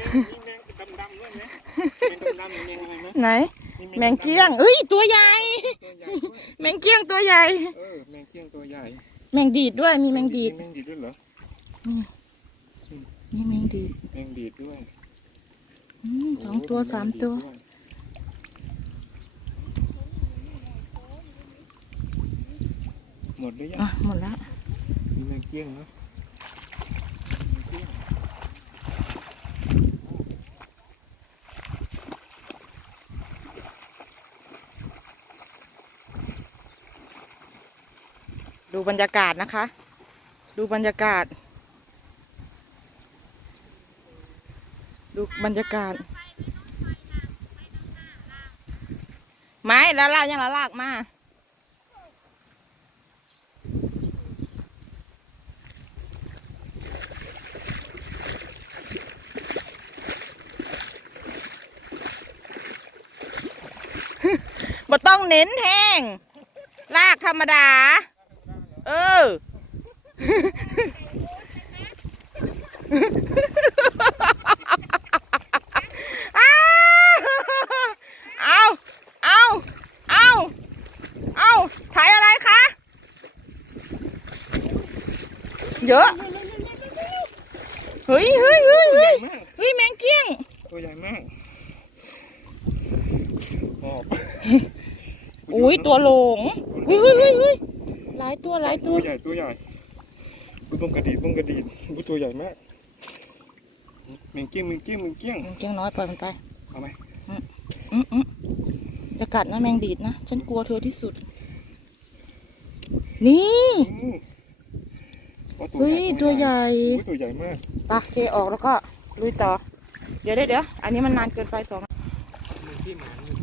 ไหมแมงดำๆแมงอะไรไหมไหนมีแมงเกี้ยงเอ้ยตัวใหญ่ตัวใหญ่ด้วยแมงเกี้ยงตัวใหญ่ เออแมงเกี้ยงตัวใหญ่ แมงดีดด้วยมีแมงดีด แมงดีดด้วยเหรอนี่แมงดีด แมงดีดด้วยอืมสองตัวสามตัวหมดหรือยังอะหมดละมีแมงเกี้ยงเนาะแมงเกี้ยง ดูบรรยากาศนะคะ ดูบรรยากาศ ดูบรรยากาศ ไม่แล้วเรายังละลากมาบ่ต้องเน้นแห้งลากธรรมดา เอออ้าวเอาเอาเอาเอาถ่ายอะไรคะ เยอะ เฮ้ยเฮ้ยเฮ้ยตัวใหเฮ้ญ่ยมากเฮ้ยแมงเกี้ยง ตัวใหญ่มากออกอุ้ยตัวโหลงเฮ้ยเฮ้ยเฮ้ยเฮ้ย หลายตัวหลายตัตัววใหญ่ตัวใหญ่กูต้องกระดีดต้องกระดีดกูตัวใหญ่มากแมงเกี้ยงแมงเกี้ยงแมงเกี้ยงแมงเกี้ยงน้อยปล่อยมันไปเอาไหมอืมอืมจะกัดนะแมงดีดนะฉันกลัวเธอที่สุด นี่อืมโอ้เฮ้ยตัวใหญ่โอ้ยตัวใหญ่มาก ปะเทออกแล้วก็ลุยต่อ เดี๋ยวเดี๋ยวเดี๋ยวอันนี้มันนานเกินไปสอง มันที่หมานี่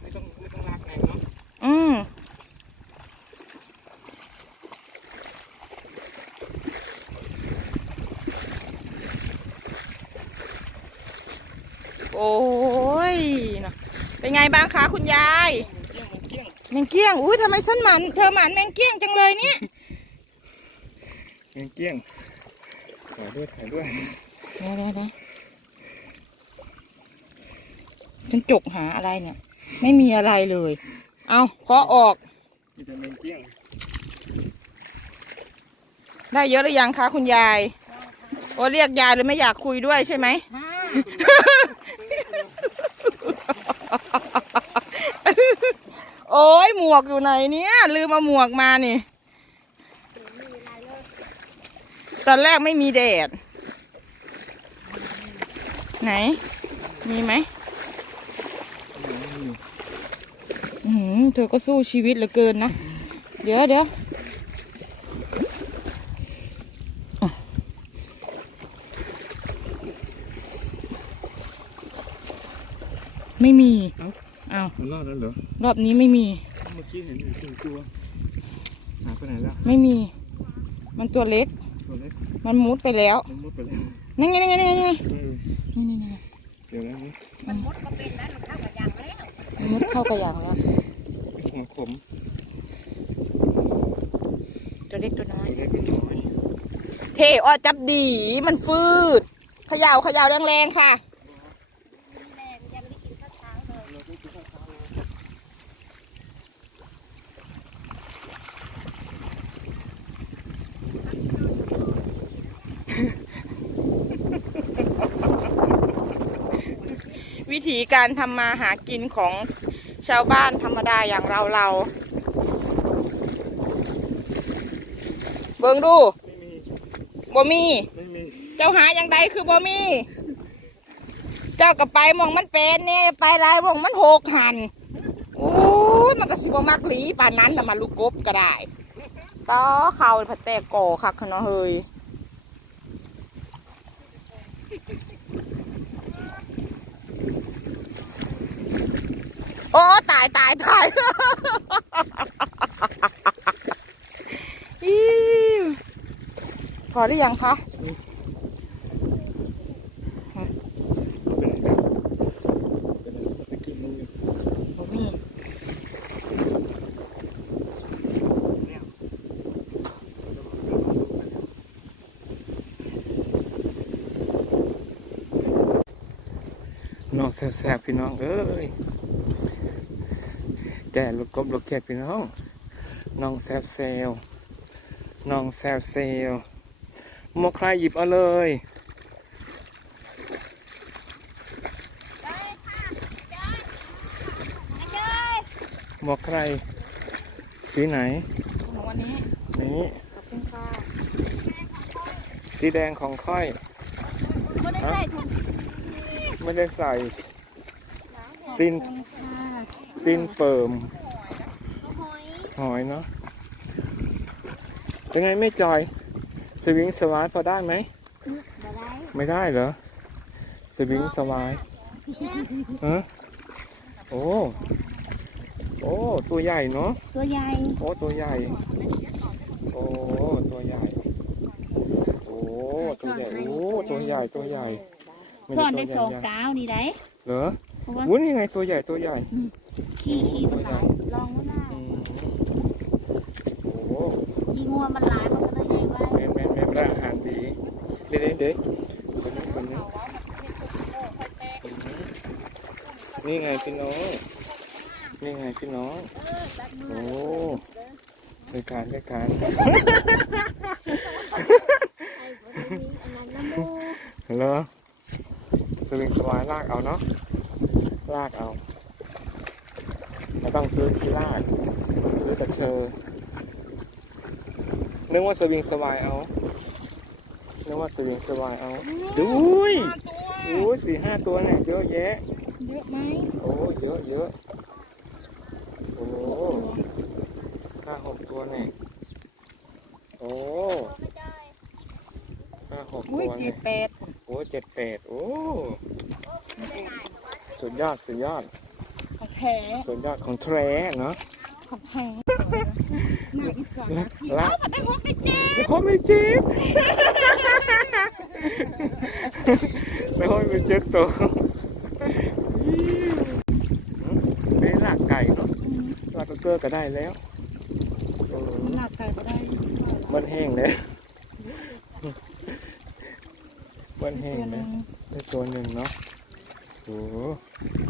ไม่ต้องไม่ต้องลากแรงเนาะ อืมโอ้ยนะเป็นไงบ้างคะคุณยาย เกี้ยงมันเกี้ยง แมง เกี้ยง อุ้ยทำไมฉันหมันเธอหมันแมงเกี้ยงจังเลยเนี่ยมันเกี้ยงถ่ายด้วยถ่ายด้วยเดี๋ยวเดี๋ยวเดี๋ยวฉันจกหาอะไรเนี่ย ไม่มีอะไรเลย เอาขอออก มีแต่แมงเกี้ยงได้เยอะหรือยังคะคุณยาย โอ้เรียกยายเลยไม่อยากคุยด้วยใช่ไหม โอ้ยหมวกอยู่ไหนเนี่ยลืมเอาหมวกมานี่ ตอนแรกไม่มีแดด ไหน มีไหมอื้อหือเธอก็สู้ชีวิตเหลือเกินนะ เดี๋ยวเดี๋ยวไม่มี เอ้า อ้าว มันรอดแล้วเหรอ รอบนี้ไม่มี เมื่อกี้เห็นอยู่ถึงตัว หายไปไหนแล้ว ไม่มี มันตัวเล็ก ตัวเล็ก มันมุดไปแล้ว มันมุดไปแล้วนี่ไงนี่ไงนี่ไงนี่ไงเออนี่นี่นี่เดี๋ยวนะนี่มันมดก็เป็นนะหนูเข้ากับยางแล้ว มันมุดเข้ากระอย่างแล้ว หัวขมตัวเล็กตัวน้อย ตัวเล็กเป็นน้อย เทออจับดี มันฟืดเขย่าเขย่าแรงๆค่ะ แม่ยังไม่ได้กินข้าวเช้าเลย เราต้องกินข้าวเช้าเลย วิธีการทำมาหากินของชาวบ้านธรรมดาอย่างเราเรา เบิ่งดูไม่มีบ่มี ไม่มีเจ้าหาอย่างใดคือบ่มี เจ้าก็ไปหมองมันเป็นเนี่ยไปหลายหมองมันหกหันโอ้ยมันก็สิบ่มักหลีป่านนั้นน่ะมาลูกกบก็ได้ต่อเข่าผัดแตกก่อคักขนาดเฮย โอ้ตายตายตายพอหรือยังคะน้องแซ่บๆพี่น้องเอ้ย แก่ลูกกบลูกเขียดพี่น้องน้องแซ่บเซลน้องแซ่บเซลหมอใครหยิบเอาเลยหมอใครสีไหนของวันนี้นี้ขอบคุณค่ะสีแดงของค่อย ไม่ได้ใส่ถุงไม่ได้ใส่ตีน ตีนเปิมหอยหอยเนาะเป็นไงไม่จอย สวิงสวายพอได้ไหมบ่ได้ไม่ได้เหรอ สวิงสวายฮะโอ้ โอ้ ตัวใหญ่เนาะ ตัวใหญ่ โอ้ ตัวใหญ่ โอ้ ตัวใหญ่ โอ้ ตัวใหญ่ โอ้ ตัวใหญ่ ตัวใหญ่ม่สอนได้ตัวสองใหญ่ก้าวนี่ได้เหรอเพราะว่าวุ้นนี่ไงตัวใหญ่ ตัวใหญ่ ขี้ขี้มันหลายลองก็ได้อืมโอ้ขี้งัวมันหลายมันก็เลยใหญ่ไว้แม่แม่แม่ได้อาหารดีเด็ดเด็ดเด็ดคนนี้คนนี้นี่ไงพี่น้อง นี่ไงพี่น้อง โอ้ในการในการเหรอสลิงสวายลากเอาเนาะ ลากเอา ต้องซื้อที่ลากซื้อแต่เชอนึกว่าสวิงสวายเอานึกว่าสวิงสวายเอาดูยห้าตัวโอ้ยสี่ห้าตัวเนี่ยเยอะแยะ เยอะไหมโอ้เยอะเยอะโอ้ห้าหกตัวเนี่ยโอ้ห้าหกอุ้ยตัวจีเนี่ยเป็ดโอ้เจ็ดแปดโอ้สุดยอดสุดยอด ของแท้สุดยอดของแทรเนาะของแท้น่าอิจฉาละเอามาได้หกได้เจ็ดไม่ค่อยไม่เจ็บไม่ค่อยไม่เจ็บตัวนี่ลากไก่เนาะลากเกลือก็ได้แล้วเออหนักไก่ก็ได้ มันแห้งเลยมันแห้งตัวหเลนึยงได้ตัวหนึ่งเนาะโอ้โหโอ้โห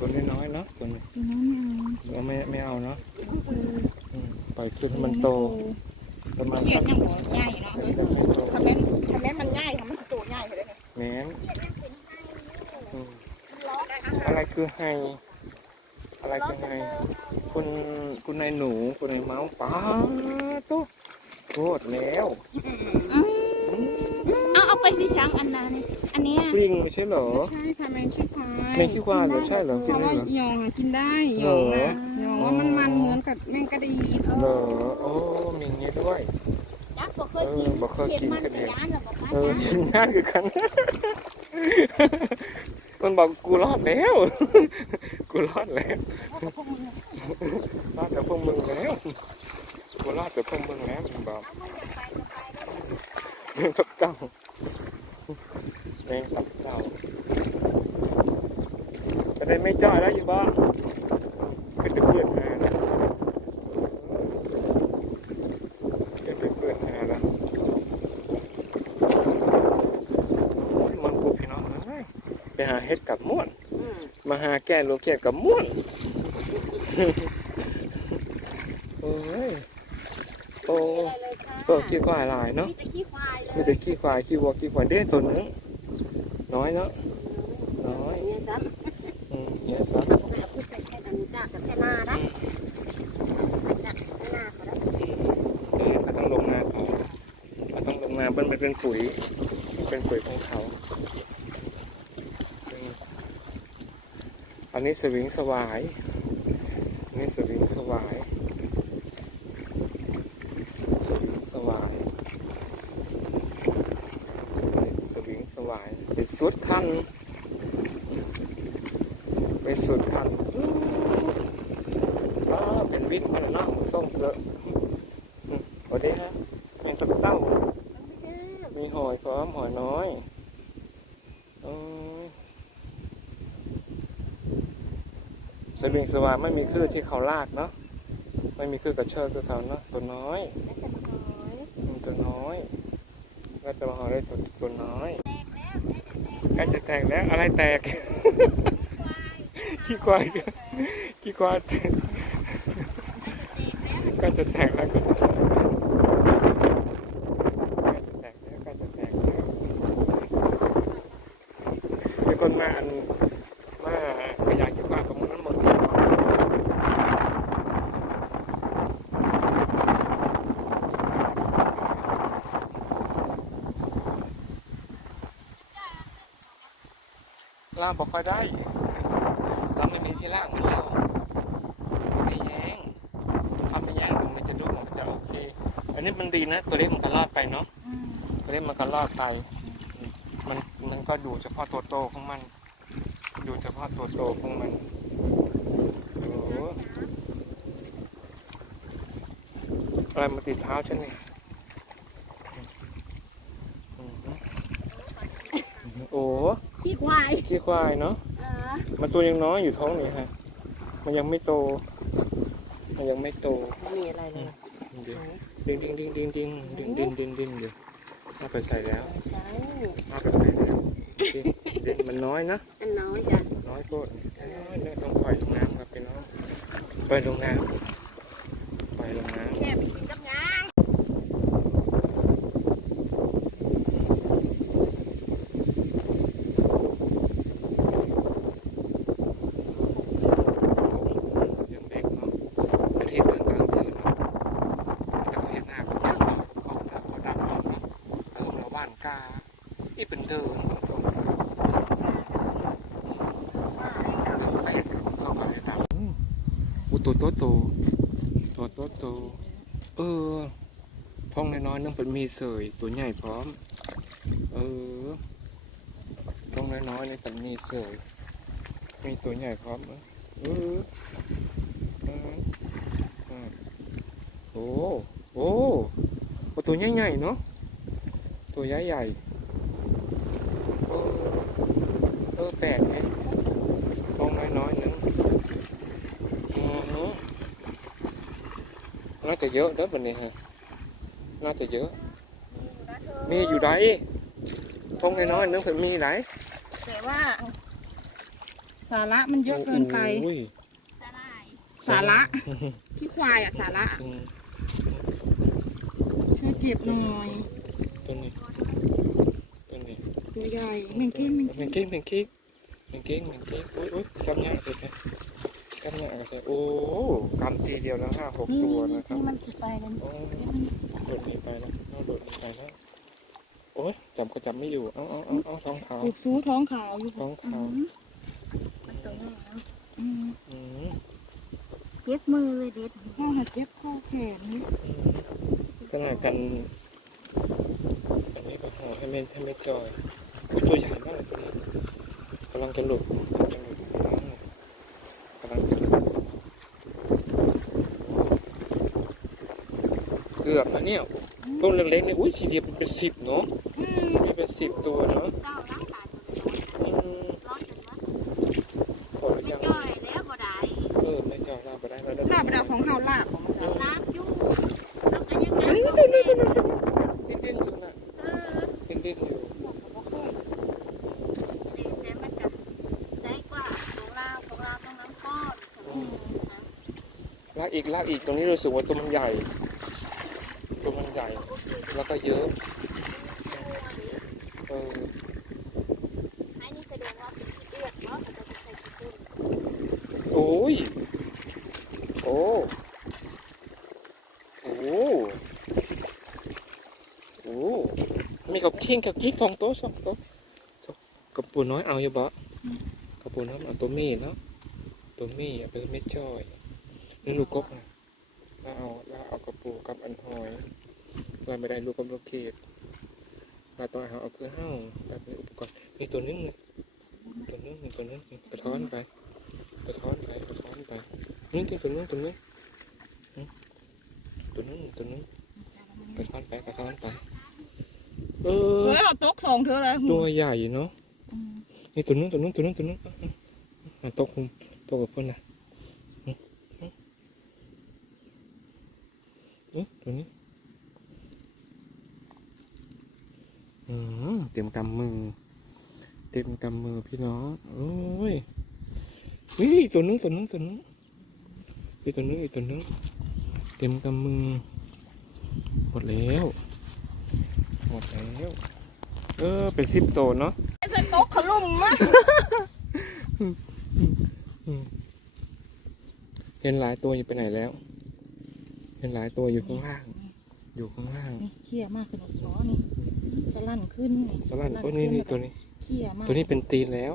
ตัวน้อยๆเนาะตัวนี้ตัวนั้นยังเราไม่ไม่เอาเนาะคืออืมปล่อยขึ้นให้มันโตประมาณเขียสันกยังบ่ง่ายเนาะเดี๋ยวมันโตทำแม่นทำแม่นมันง่ายทำมันโตง่ายเลยเนี่ยแหม้นอืมอะไรคือไฮอะไรคือไฮคุณคุณนายหนูคุณนายเมาส์ป้าตุ๊โทษแล้วเอาเอา ไปพี่ช้างอันนั้นอันเนี้ยปลิงไม่ใช่เหรอ ใช่ค่ะแมงขี้ควายแมงขี้ควายเหรอใช่เหรอเพกินราะได้ว่าเหรอ หยองอะกินได้หเหยรอองอะหยองว่ามันมันเหมือนกับแมงกะดีเอเหรออโอ้มีอย่างนี้ด้วยจักบ่เคยกินเออบ่เคยกินมันกันกเดีระยวยานแล้วบอกว่าเออกินยากคือกัน มันบอกกูรอดแล้ว กูรอดแล้ว รอดจากพวกมึงแล้ว กูรอดจากพวกมึงแล้วมันบอกแมงตับเต่า แมงตับเต่าจะได้ไม่จ่อยแล้วอยู่บ้านขึ้นไปเพื่อนหานะขึ้นไปเพื่อนหาแล้วโอ้ยมันกูพี่น้องเอ้ยไปหาเห็ดกับม่วนมาหาแก่โลเกียดกับม่วนโอ้ยโอ้โอ้ขี้ควายหลายเนาะมีแต่ขี้ควายเลย มีแต่ขี้ควายขี้วัวขี้ควายเด่นตัวหนึงน้อยเนาะน้อยเนี่ยซ้อืมเนี่ยสักำเอาไปเอาไปใส่แค่นั้นจ้ากับแค่หน้าได้ไปจัดแค่หน้าก็ได้เออเขาต้องลงนาเขาเขาต้องลงนามันเป็นปุ๋ยมันเป็นปุ๋ยของเขาอืมอันนี้สวิงสวายอันนี้สวิงสวายสวิงสวายสวิงสวายไป สุดคัน ไปสุดคันอ้าเป็นวิทย์มันน่ะเนาะส่งเสอะโอเคฮะเป็นตับเต้า มีหอยพร้อมหอยน้อยอืมสวิงสวายไม่มีคลื่นที่เขาลากเนาะไม่มีคลื่นกระเชิดคือเขาเนาะตัวน้อยอืมตัวน้อยก็จะมาหาได้ตัวตัวน้อย ใกล้จะแตกแล้วอะไรแตกขี้ควายขี้ควายก็จะแตกแล้วก็จะแตกแล้วก็จะแตกแล้วมีคนมาอันมาขยายขี้ควายกับมันนั้นหมด ล่ามบอกค่อยได้ เราไม่มีที่ล่างเหมือนเราไม่แย้งทำไม่แย้งมันจะรู้มันจะโอเค อันนี้มันดีนะ ตัวเล็กมันก็รอดไปเนาะตัวเล็กมันก็รอดไป มันมันก็ดูเฉพาะตัวโตของมัน ดูเฉพาะตัวโตของมันโอ้โหอะไรมาติดเท้าฉันเนี่ยอืมโอ้โห ขี้ควายขี้ควายเนาะเออมันตัวยังน้อยอยู่ท้องนี่ฮะ มันยังไม่โต มันยังไม่โตไม่มีอะไรเลยเดี๋ยวดึงดึงดึงดึงดึงดึงดึงดึงดึงเดี๋ยวเอาไปใส่แล้วใช่เอาไปใส่แล้วดึงดึงมันน้อยนะ อันน้อยจ้ะน้อยโคตรน้อยเนี่ยต้องปล่อยลงน้ำครับพี่น้องปล่อยลงน้ำปล่อยลงน้ำ แค่ไปกินกับยาง ยังเด็กเนาะประเทศเมืองกลางคืนเนาะแต่ก็เห็นหน้าก็เด็กเนาะออกจากเขาดังเนาะแล้วก็มาบ้านกาที่เป็นเดินสองสามแปดสองกับไอ้ดำอืมอุ ตัวโตโตตัวโตโตเออท้องน้อยๆนั่นเป็นมีเสยตัวใหญ่พร้อม เออท้องน้อยๆนี่เป็นมีเสยมีตัวใหญ่พร้อมเออเอออืมอืมโอ้โอ้โอตัวใหญ่ๆเนาะตัวใหญ่ๆเออเออแปลกไงลองน้อยๆนึงอือฮึ น่าจะเยอะเด้อบันนี้ฮะน่าจะเยอะ มีอยู่ไหนทงน้อยๆนึงเพิ่นมีไหนแต่ว่าสาระมันเยอะเกินไป โอ้ยสาระขี้ควายอะสาระอืมช่วยเก็บหน่อยตัวนี้ตัวนี้ตัวใหญ่แมงเก้งแมงแมงเก้งแมงเก้งแมงเก้งแมงเก้งโอ้ยโอ้ยกำยากเลยนะ กำยากเลยโอ้กำทีเดียวแล้วห้าหกนี่ตัวนี่นะครับนี่มันสิไปแล้วนี่โอ้โดดหนีไปแล้วเอาโดดหนีไปแล้วโอ้ยจำก็จำไม่อยู่เอาเอาเอาเอาท้องขาวปลูกฟูท้องขาวอยู่ท้องขาวมันตัวนี้แล้วอืมอืมเย็บมือเลยเด็ดข้อหัดเจ็บข้อแขนนี่ขนาดกันอันนี้ก็ห่อให้เม่ให้เม่จอยอุ๊ยตัวใหญ่มากเลยตัวนี้กำลังจะหลุดกือบนะเนี่ต้นเล็กๆเนี่ยอุ้ยทีเดียวเป็นสิบเนาะเป็นสิบตัวเนาะพอแล้วยังเออไม่จ้าาบไปด้แล้วลาบไปได้ของเฮาลาของเาลาบอยู่แล้วก็ยังไงติ้นติ้นติ้นติ้นติ้นอยู่นะติ้นติ้นอยู่ลากอีกลากอีกตรงนี้รู้สึกว่าตัวมันใหญ่ แล้วก็เยอะเออไอ้นี่แสดงว่าเป็นเลือดเนาะมันจะใส่ตุ้นโอ้ยโอ้โอ้โอ้มีกับเข่งกับกิ๊กสองโต๊ะสองโต๊ะกับปูน้อยเอาอยู่บ่กับปูน้อยเอาตัวเมีเนาะตัวเมีเอาไปเม็ดจ้อยนี่ลูกกบนะแล้วเอาแล้วเอากระปูกับอันหอย เราไม่ได้ลูกกับลูกเกดเราต้องเอาเอาคือเห้าแบบนี้อุปกรณ์มีตัวนึงเลยตัวนึงมีตัวนึงกระท้อนไปกระท้อนไปกระท้อนไปนี่ตัวนึงตัวนึงอืมตัวนึงตัวนึงกระท้อนไปกระท้อนไปเออเฮ้ยเอาตกสองเธอแล้วตัวใหญ่เนาะนี่ตัวนึงตัวนึงตัวนึงตัวนึงอะอะอะตกคุมตกกับเพื่อนนะอืมอืมอืมตัวนี้ อืม เต็มกำมือ เต็มกำมือพี่น้อง โอ้ยนี่อีกตัวนึงตัวนึงตัวนึงอีกตัวนึงอีกตัวนึงเต็มกำมือ หมดแล้ว หมดแล้ว เออ เป็นสิบตัวเนาะจะตกขลุ่มมั้ยเห็นหลายตัวอยู่ไปไหนแล้ว เห็นหลายตัวอยู่ข้างล่าง อยู่ข้างล่าง นี่เขี้ยมากขึ้นหรอนี่ สลั่นขึ้นนี่สลันตัวนี้นี่ตัวนี้ เขี้ยมากตัวนี้เป็นตีนแล้ว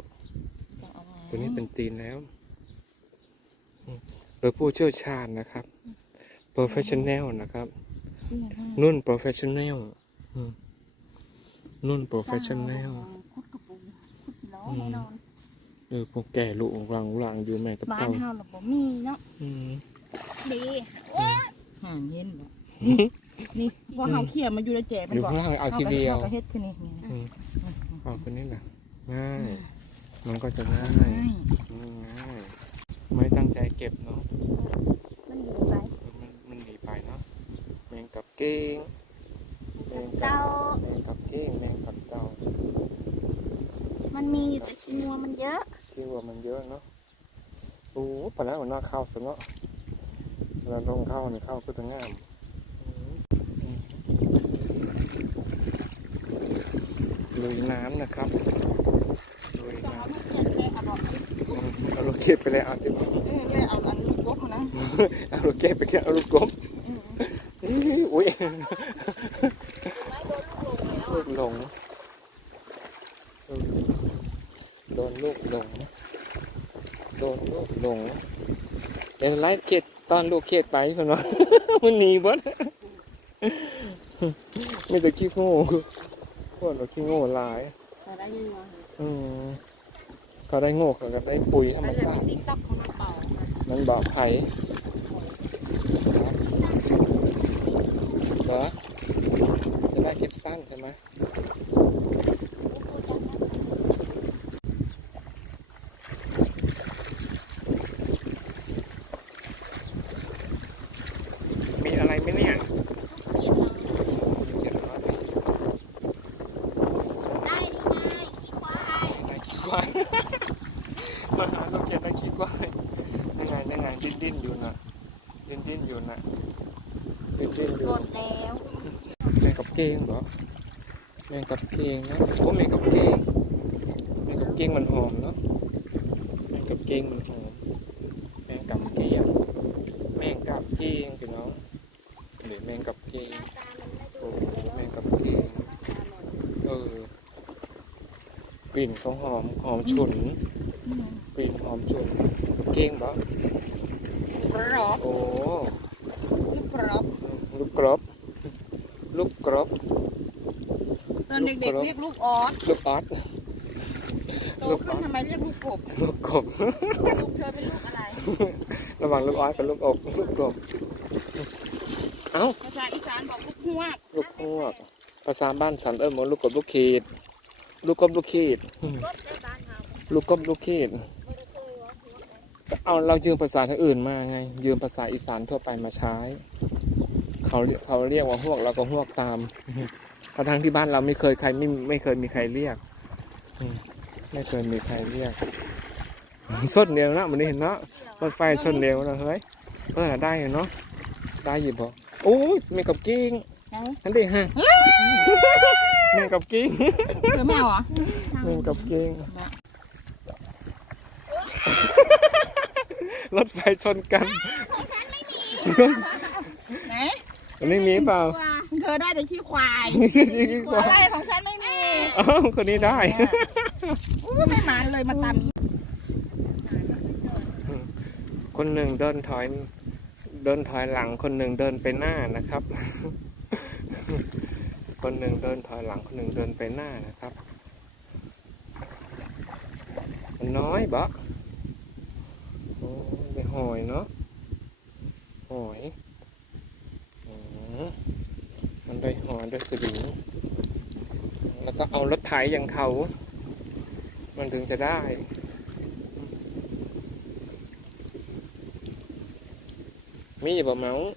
จะเอามาตัวนี้เป็นตีนแล้วอืมโดยผู้เชี่ยวชาญนะครับ professional นะครับเขี้ยมากนุ่น professional อืมนุ่น professional คุดกระปูคุดล้อแน่นอนเออพวกแก่ลูกหลังหลังอยู่แม่ตะบ้านเต้าเฮาหรอบ่มีเนาะอืมดีห่างเย็นบ่ นี่พอเฮาเขี้ยมาอยู่แล้วแจกมันอยู่บอกข้างล่างเอาทีเดียวอาไปเฮ็ดขึ้นนี่นี่อืมเอาคนนี้แหละง่าย มันก็จะง่ายง่ายอืมง่ายไม่ตั้งใจเก็บเนาะมันอยู่ไปเออมันมันหนีไปเนาะแมงกับเก้งแมงกับเจ้าแมงกับเก้งแมงกับเต่ามันมีอยู่แต่ขี้งัวมันเยอะ ที่ว่ามันเยอะเนาะโอ้ปะแล้วหัวหน้าเข้าซะเนาะเราลงเข้าเนี่ยเข้าก็จะง่าย ลุยน้ำนะครับลุยน้ำเอาลูกเก็บไปเลยเอาจิบเอาอันนี้ยกมานะเอาลูกเก็บไปแค่เอาลูกกบอุ้ยลูกหลงโดนลูกหลงโดนลูกหลงเดี๋ยวไล่เก็ดตอนลูกเก็ดไปคนวะมันหนีบดไม่แต่ขี้โง่ พวกเราขี้โง่หลายแต่ได้ยังไงอืมก็ได้โง่กับก็ได้ปุ๋ยธรรมชาติติ๊กต็อกของเป่ามันบอกไผ่เหรอจะได้เก็บสั้นใช่ไหมอะไรไหมเนี่ยเดี๋ยวนะ ได้นี่ไงขี้ควาย ได้ขี้ควายมาหาลูกเกดได้ขี้ควายยังไงยังไงดิ้ นดิ้นอยู่น่ะดิ้นดิ้นอยู่น่ะดิ้นดิ้นอยู่หมดแล้วแมงกับเก้งเหรอแมงกับเก้งนะโอ้แมงกับเก้งแมงกับเก้งมันหอมเนาะแมงกับเก้งมันหอมแมงกับเก้งแมงกับเก้งพี่น้องหรือแมงกับเก้งโอ้แมงกับเก้งเออกลิ่นเขาหอมหอมฉุนกลิ่นหอมฉุนเก้งบ่ก รอบโอ้กรอบลูกกรอบลูกกรอบตอนเด็กๆเรียกลูกออสลูกออสโตขึ้นทำไมเรียกลูกกบลูกกบลูกเธอเป็นลูกอะไร ระหว่างลูกออสกับลูกอกลูกกบเอ้าภาษาอีสานบอกลูกหวกลูกพวกภาษาบ้านสันเอิมว่าลูกกบลูกขีด ลูกกบลูกขีดรถได้บ้านเฮาลูกกบลูกขีด ไม่ได้เคยว่าหัว เลยเอาเรายืมภาษาทางอื่นมาไง ยืมภาษาอีสานทั่วไปมาใช้ เขาเรียกเขาเรียกว่าหวกเราก็หวกตามกระทั่งที่บ้านเราไม่เคยใครไม่ไม่เคยมีใครเรียกอืมไม่เคยมีใครเรียกส้นเดียวนะมันนี้เห็นเนาะรถไฟส้นเดียวนะเฮ้ยเออได้อยู่เนาะได้อยู่บ่โอ้ยแม่กับกิ้งนั่นดิฮะแม่กับกิ้งเธอแมวเหรอแม่กับกิ้ง รถไฟชนกันไหนอันนี้มีเปล่าเธอได้แต่ขี้ควายดีกว่าอะไรของฉันไม่มีอ้าวคนนี้ได้อู้ไม่มาเลยมาตามอีคนหนึ่งเดินถอย เดินถอยหลัง คนหนึ่งเดินไปหน้านะครับ คนหนึ่งเดินถอยหลัง คนหนึ่งเดินไปหน้านะครับมันน้อยบะโอ้ ไปหอยเนาะหอยอืมมันได้หอยได้สวิงแล้วก็เอารถไถอย่างเขา มันถึงจะได้มีอยู่บ่เมาส์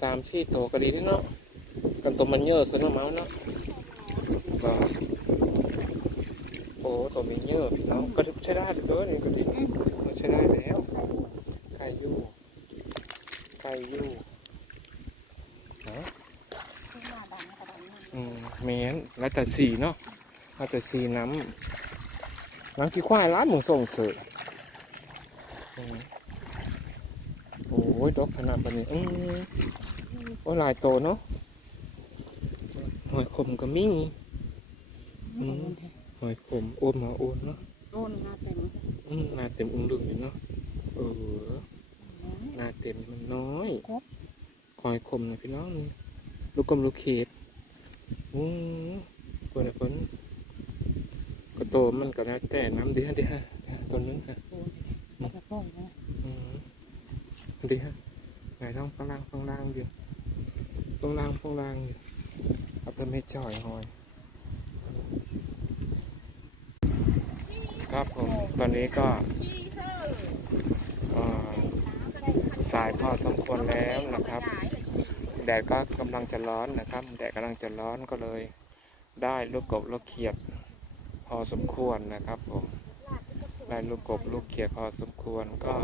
สามสี่ตัวก็ดีที่เนาะกันตัวมันเยอะซะเนาะเมาส์เนาะบ่อ้ตัวมีเยอะพี่น้องก็ใช้ได้เลยเด้อนี่ก็ดี มันใช้ได้แล้วไก่อยู่ไก่อยู่ฮะอืมเมนแล้วแต่สีเนาะแล้วแต่สีน้ำน้ำขี้ควายร้านหมูส่งเสยอืมโอ้ยดอกขนาดนี้อืมโอ้ยหลายโตเนาะหอยขมก็มิ่งอืมหอยขมโอนมาโอนเนาะโอนมาเต็มอืม นาเต็มอุ้งดึงอยู่เนาะเออนาเต็มมันน้อยหอยขมนะพี่น้องลูกกลมลูกเขตอืมเปิดเพิ่นกระโตมันก็ได้แต่น้ำดีฮะดีฮะตัวนึงฮะแล้วก็ปล่อยนะอืมดีฮะไหนลองฟังล่างฟังล่างอยู่ฟังล่างฟังล่างอยู่เอาเป็นไม่จ่อยหอย ครับผมตอนนี้ก็สายพอสมควรแล้วนะครับ แดดก็กำลังจะร้อนนะครับ แดดกำลังจะร้อนก็เลย ได้ลูกกบลูกเขียดพอสมควรนะครับผมได้ลูกกบลูกเขียดพอสมควรก็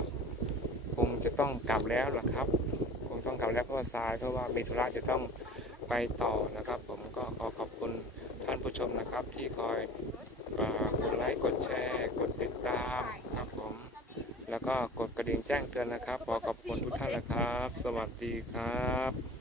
คงจะต้องกลับแล้วล่ะครับ คงต้องกลับแล้วเพราะว่าสายเพราะว่ามีธุระจะต้องไปต่อนะครับ ผมก็ขอขอบคุณท่านผู้ชมนะครับที่คอยอ ลค์กดแชร์กดติดตามครับผม แล้วก็กดกระดิ่งแจ้งเตือนนะครับขอขอบคุณทุกท่านนะครับ สวัสดีครับ